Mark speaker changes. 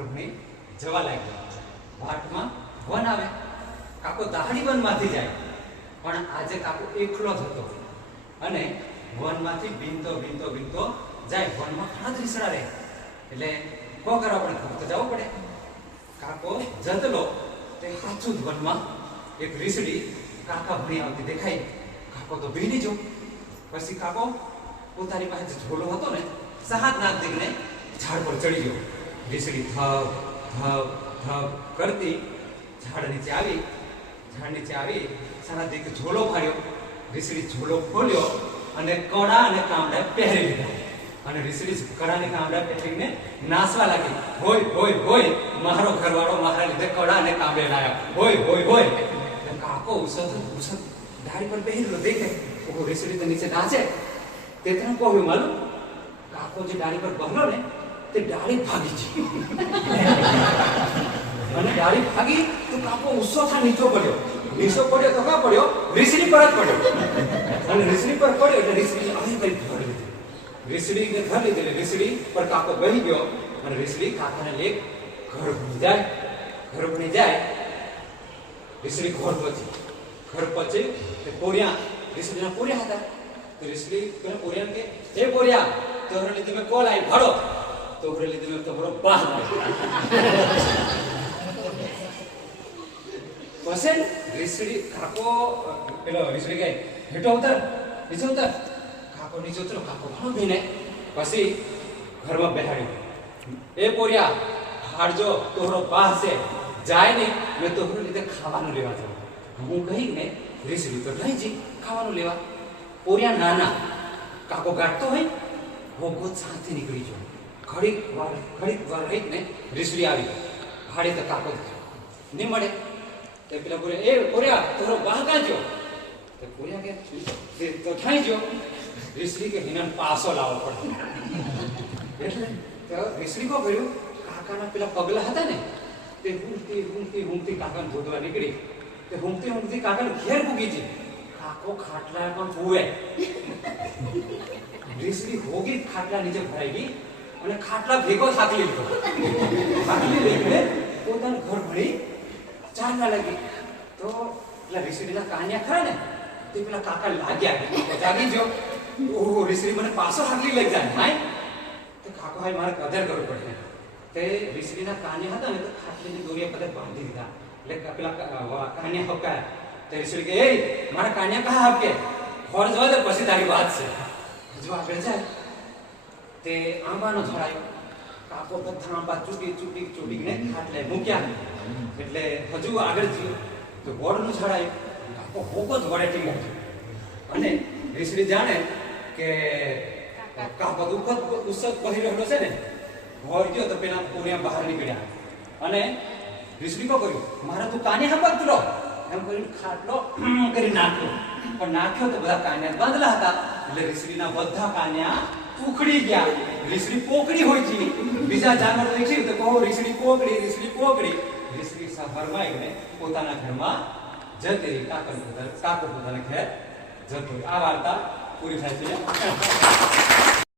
Speaker 1: ઘરભણી જવા લાગ્યો. વાટમાં વન આવે. કાકો દાહડી વનમાંથી જાય. પણ આજે કાકો એકલો જ હતો. અને વનમાંથી બીનતો બીનતો બીનતો જાય. વનમાં ઘણા ત્રીસડા રહે. એટલે કો કરવા પડે? ઘર તો જવું પડે. કાકો જતલો. તે સાચું જ વનમાં એક રીસડી કાકા ભણી આવતી દેખાય કાકો તો ભીની જો પછી કાકો પોતાની પાસે ઝોલો હતો ને સહાત નાક ઝાડ પર ચડી ગયો. રીસડી ધબ ધબ ધબ કરતી ઝાડ નીચે આવી, ઝાડ નીચે આવી, સારા દીક ઝોલો ફાડ્યો રીસડી ઝોલો ખોલ્યો અને કડા અને કામડા પહેરી લીધા. અને રીસડી કડા અને કામડા પહેરીને નાસવા લાગી. હોય હોય હોય, મારો ઘરવાળો મારા લીધે કડા અને કામડે લાવ્યો હોય હોય હોય. કાકો ઉસત ઉસત ડાળી પર બેહીલો દેખે. ઓહો, રીસડી તો નીચે નાચે તે તને કહ્યું, માલુમ? કાકો જે ડાળી પર બહલો ને તે ડાળી ભાગી છે અને ડાળી ભાગી તો કાકો ઉસ્સો થા નીચો પડ્યો. નીચો પડ્યો તો કા પડ્યો? રીસડી પર જ પડ્યો. અને રીસડી પર પડ્યો એટલે રીસડી અહીં કરી ધર લીધી રીસડી ને ધર લીધી એટલે રીસડી પર કાકો બની ગયો અને રીસડી કાકાને લેખ ઘર ભણી જાય. ઘર ભણી જાય. રીસડી ઘર પહોંચી. ઘર પહોંચી તે પોરિયા. રીસડીના પોરિયા હતા. તો રીસડી પેલા પોરિયાને કે, હે પોરિયા તોરે લીધે મેં કોલ આવી ભાડો તોરે લીધે તમે તમારો બાહ પછી રીસડી કાકો પેલો રીસડી કહે હેઠો ઉતર નીચે ઉતર કાકો નીચે ઉતરો કાકો ભણો ભીને. પછી ઘરમાં બેહાડ્યો. એ પોરિયા, હાડજો તોરો પાસ છે. જાય ને મેં તોરો લીધે ખાવાનું લેવા જાઉં. હું કહી ને રીસડી તો નહીં જી ખાવાનું લેવા. પોરિયા નાના કાકો ગાંઠતો હોય ભોગો સાથે નીકળી ગયો ઘડીક વાર ઘડીક વાર રહીને રીસડી આવી ભાડે તો કાકો નહીં મળે? તે પેલા બોલે એ કોર્યા તારો વાહ કાંચો તે કોર્યા કે તે તો થાય ગયો. રીસડી કે હિનન પાસો લાવવો પડે. એટલે તો રીસડી કો કર્યું? કાકાના પેલા પગલા હતા ને, તે હુંકતી હુંકતી હુંકતી કાકાને શોધવા નીકળી. તે હુંકતી હુંકતી કાકાને ઘેર મૂકી છે કાકો, ખાટલા પણ પૂવે રીસડી હોગી, ખાટલા નીચે ભરાઈ ગઈ. અને ખાટલા ભેગો થાકલી લીધો. થાકલી લઈને પોતાનું ઘર ભરી ચાલવા લાગી. તો પેલા રીસડીના કાન્યા ખરા ને, તે પેલા કાકા લાગ્યા. જાગી જો ઓહો, રીસડી મને પાછો હાકલી લઈ જાય. હાય. તો કાકો હાય મારે કદર કરવું પડે. તે રીસડીના કાન્યા હતા ને, તો ખાટલીની દોરીએ કદર બાંધી દીધા. એટલે પેલા કાન્યા હપકાયા તે રીસડી કે, એ, મારા કાન્યા કહા હપકે ખોર જવા દે, પછી તારી વાત છે. હજુ આગળ જાય. તે આંબાનો ઝાડ કાકો બધા આંબા ચૂંટી ચૂંટી ચૂંટીને ખાટલે મૂક્યા. એટલે હજુ આગળ ગયું તો વડનું ઝાડ કાકો હોકો જ વડે ટીમો અને રીસડી જાણે કે કાકો દુઃખદ ઉત્સવ કહી રહ્યો છે ને, ઘર ગયો તો પેલા પૂર્યા બહાર નીકળ્યા. અને રીસડી કો કર્યું, મારે તું કાને હપકતો એમ કરીને ખાટલો કરી નાખ્યો. પણ નાખ્યો તો બધા કાન્યા બાંધલા હતા. એટલે રીસડીના બધા કાન્યા ઉખડી ગયા. રીસડી પોકડી હોય છે. બીજા જાનવર દેખ્યું તો કહો રીસડી પોકડી રીસડી પોકડી રીસડી સફરમાં ને પોતાના ઘરમાં જતી રહી કાકા પોતાના કાકો પોતાના ઘેર જતો. આ વાર્તા પૂરી થાય છે.